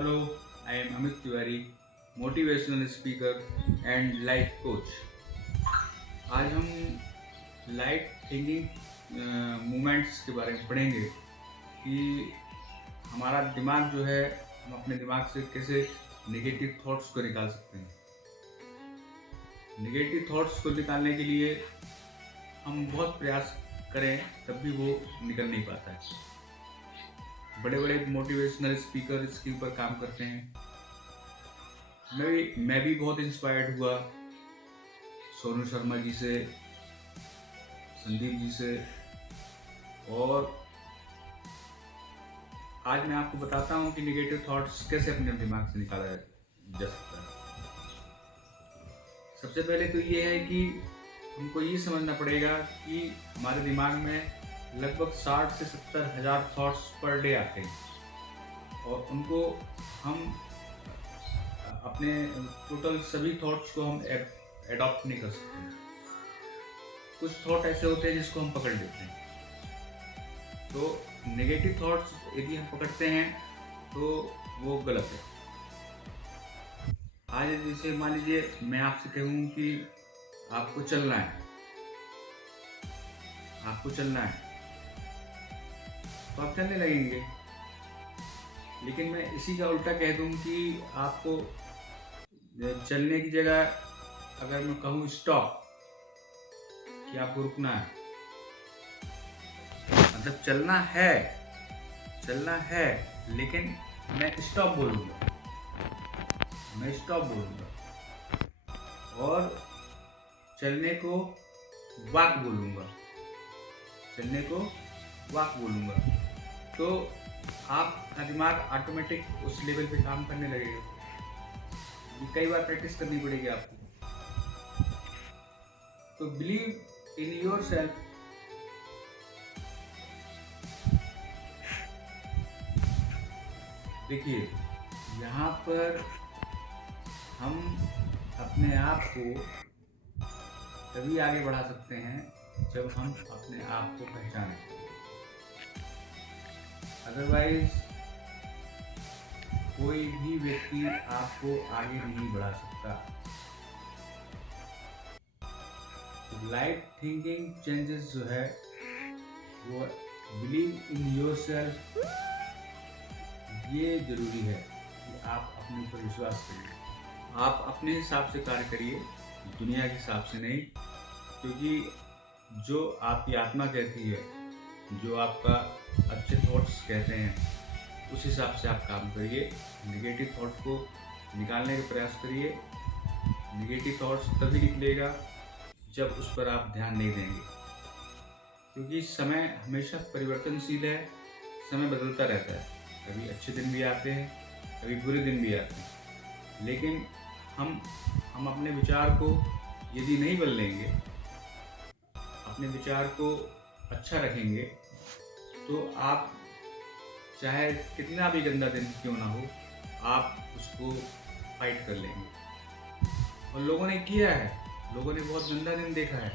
Hello, I am Amit Tiwari, motivational speaker and life coach. आज हम light thinking movements के बारे में पढ़ेंगे कि हमारा दिमाग जो है, हम अपने दिमाग से कैसे नेगेटिव थॉट्स को निकाल सकते हैं। नेगेटिव थॉट्स को निकालने के लिए हम बहुत प्रयास करें तब भी वो निकल नहीं पाता है। बड़े बड़े मोटिवेशनल स्पीकर इसके ऊपर काम करते हैं। मैं भी बहुत इंस्पायर्ड हुआ सोनू शर्मा जी से, संदीप जी से, और आज मैं आपको बताता हूँ कि नेगेटिव थॉट्स कैसे अपने दिमाग से निकाला जा सकता है। सबसे पहले तो ये है कि हमको ये समझना पड़ेगा कि हमारे दिमाग में लगभग 60 से 70 हज़ार थॉट्स पर डे आते हैं और उनको हम अपने टोटल सभी थॉट्स को हम एडॉप्ट नहीं कर सकते। कुछ थॉट ऐसे होते हैं जिसको हम पकड़ लेते हैं। तो नेगेटिव थॉट्स यदि हम पकड़ते हैं तो वो गलत है। आज जैसे मान लीजिए मैं आपसे कहूँ कि आपको चलना है, तो आप चलने लगेंगे। लेकिन मैं इसी का उल्टा कह दूं कि आपको चलने की जगह अगर मैं कहूँ स्टॉप, कि आपको रुकना है, मतलब चलना है लेकिन मैं स्टॉप बोलूँगा, और चलने को वॉक बोलूँगा, तो आपका दिमाग ऑटोमेटिक उस लेवल पे काम करने लगेगा। ये कई बार प्रैक्टिस करनी पड़ेगी आपको। तो बिलीव इन योर सेल्फ। देखिए, यहाँ पर हम अपने आप को तभी आगे बढ़ा सकते हैं जब हम अपने आप को पहचानें। अदरवाइज कोई भी व्यक्ति आपको आगे नहीं बढ़ा सकता। लाइफ थिंकिंग चेंजेस जो है वो बिलीव इन योरसेल्फ, ये जरूरी है कि आप अपने ऊपर विश्वास करिए। आप अपने हिसाब से कार्य करिए, दुनिया के हिसाब से नहीं, क्योंकि जो आपकी आत्मा कहती है, जो आपका अच्छे थॉट्स कहते हैं, उस हिसाब से आप काम करिए। नेगेटिव थॉट को निकालने का प्रयास करिए। नेगेटिव थॉट्स तभी निकलेगा जब उस पर आप ध्यान नहीं देंगे, क्योंकि समय हमेशा परिवर्तनशील है, समय बदलता रहता है। कभी अच्छे दिन भी आते हैं, कभी बुरे दिन भी आते हैं, लेकिन हम अपने विचार को यदि नहीं बदलेंगे, अपने विचार को अच्छा रखेंगे, तो आप चाहे कितना भी गंदा दिन क्यों ना हो, आप उसको फाइट कर लेंगे। और लोगों ने किया है, लोगों ने बहुत गंदा दिन देखा है,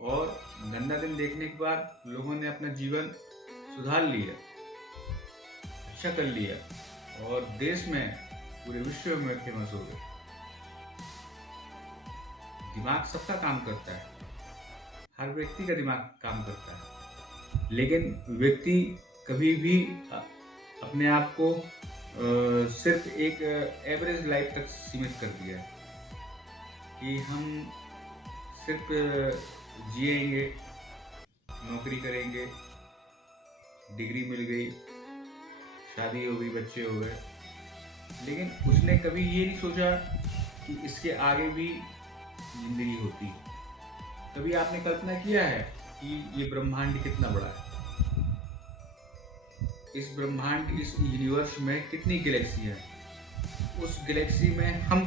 और गंदा दिन देखने के बाद लोगों ने अपना जीवन सुधार लिया, अच्छा कर लिया, और देश में, पूरे विश्व में फेमस हो गए। दिमाग सबका काम करता है, हर व्यक्ति का दिमाग काम करता है, लेकिन व्यक्ति कभी भी अपने आप को सिर्फ एक एवरेज लाइफ तक सीमित कर दिया है कि हम सिर्फ जिएंगे, नौकरी करेंगे, डिग्री मिल गई, शादी हो गई, बच्चे हो गए, लेकिन उसने कभी ये नहीं सोचा कि इसके आगे भी जिंदगी होती है। कभी आपने कल्पना किया है कि ये ब्रह्मांड कितना बड़ा है? इस ब्रह्मांड, इस यूनिवर्स में कितनी गैलेक्सी है? उस गैलेक्सी में हम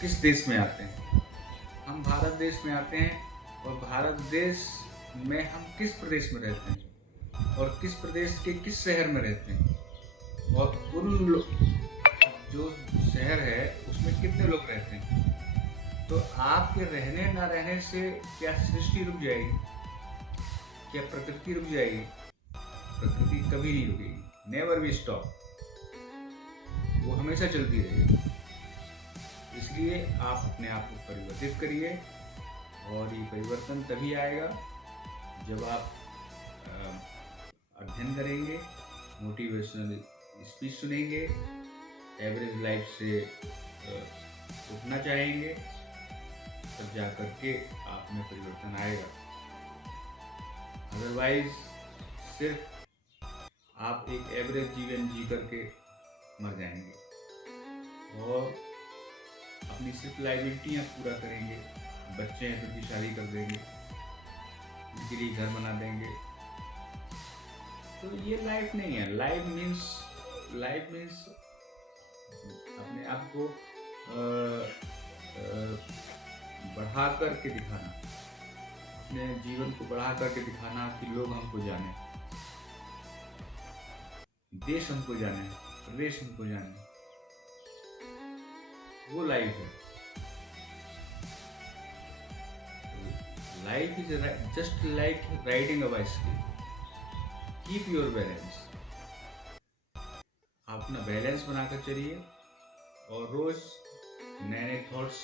किस देश में आते हैं? हम भारत देश में आते हैं, और भारत देश में हम किस प्रदेश में रहते हैं, और किस प्रदेश के किस शहर में रहते हैं, और जो शहर है उसमें कितने लोग रहते हैं। तो आपके रहने ना रहने से क्या सृष्टि रुक जाएगी? क्या प्रकृति रुक जाएगी? प्रकृति कभी नहीं रुकेगी, नेवर वी स्टॉप। वो हमेशा चलती रहेगी। इसलिए आप अपने आप को परिवर्तित करिए, और ये परिवर्तन तभी आएगा जब आप अध्ययन करेंगे, मोटिवेशनल स्पीच सुनेंगे, एवरेज लाइफ से उठना चाहेंगे, तब जा कर के आप में परिवर्तन आएगा। अदरवाइज सिर्फ आप एक एवरेज जीवन जी करके मर जाएंगे और अपनी सिर्फ लाइबिलिटियाँ पूरा करेंगे। बच्चे हैं तो उनकी शादी कर देंगे, उनके लिए घर बना देंगे। तो ये लाइफ नहीं है। लाइफ मीन्स अपने आप को बढ़ा करके दिखाना, अपने जीवन को बढ़ा करके दिखाना कि लोग हमको जाने, देश हमको जाने, प्रदेश हमको जाने, वो लाइफ है। Life is just like riding a bicycle. Keep your balance. आप अपना बैलेंस बनाकर चलिए और रोज नए नए थॉट्स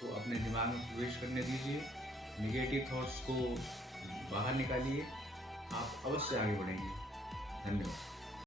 को अपने दिमाग में प्रवेश करने दीजिए। नेगेटिव थॉट्स को बाहर निकालिए, आप अवश्य आगे बढ़ेंगे। धन्यवाद।